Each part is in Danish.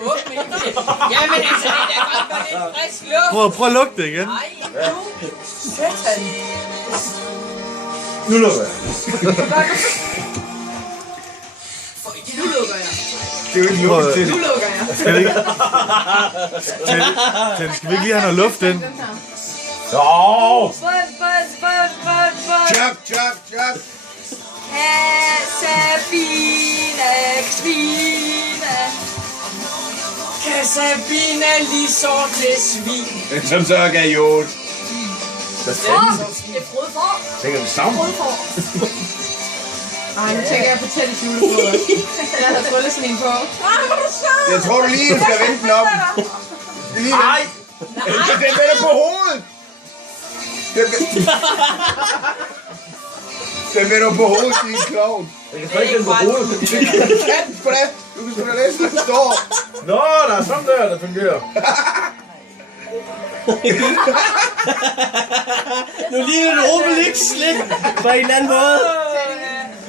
Jamen altså, det er godt med lidt frisk luft. Prøv at lugte det igen. Nej, nu. Satan. Nu lukker jeg. Nu lukker jeg. Det er jo ikke luft til. Nu lukker jeg. Skal det ikke? Skal vi ikke lige have noget luft ind? Jo! Bud. Chop. Sabina, Kvina. Kan Sabina lige sorte svin? Som så gav jord. Hvad fanden? Det er brødfor. Tænker du sammen? Brødfor. Ej, nu tænker jeg på Teddy's julebrød. Jeg havde trullet sådan en på. Jeg tror du lige skal vente den om. Nej! Den vender på hovedet! Den vender på hovedet, din klovn. Jeg kan ikke den på hovedet. Du kan på det. Du kan sgu da læse, hvad der står. Nå, der er sådan der fungerer. Nu ligner det Obelix-slik på en eller anden måde.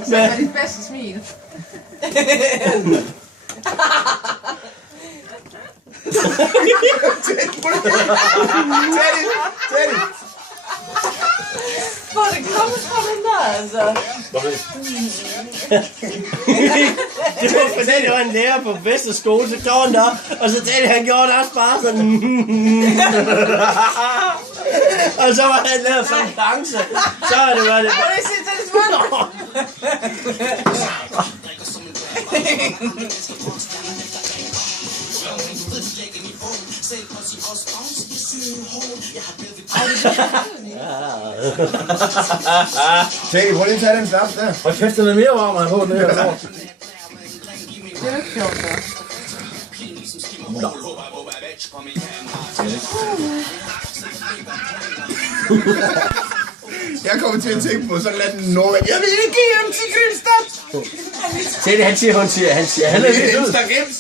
Så er dit bedste smil. Teddy! Hvor det kommer fra den der, altså. Det var fordi, det var en lærer på bedste skole, så gjorde han der, og så tænkte han gjorde det også bare sådan. Og så var han lavet sådan en danse. Så er det var det. Kan du se Teddy's mund? Teddy, prøv lige at tage den slaps der. Og kæft, den er mere varm, end på den her. Det er jo ikke sjovt, Jeg kommer til at tænke på sådan en anden nordmand. Jeg vil ikke hjem til Kølstad. Se det, han siger, han er lidt Instagrams.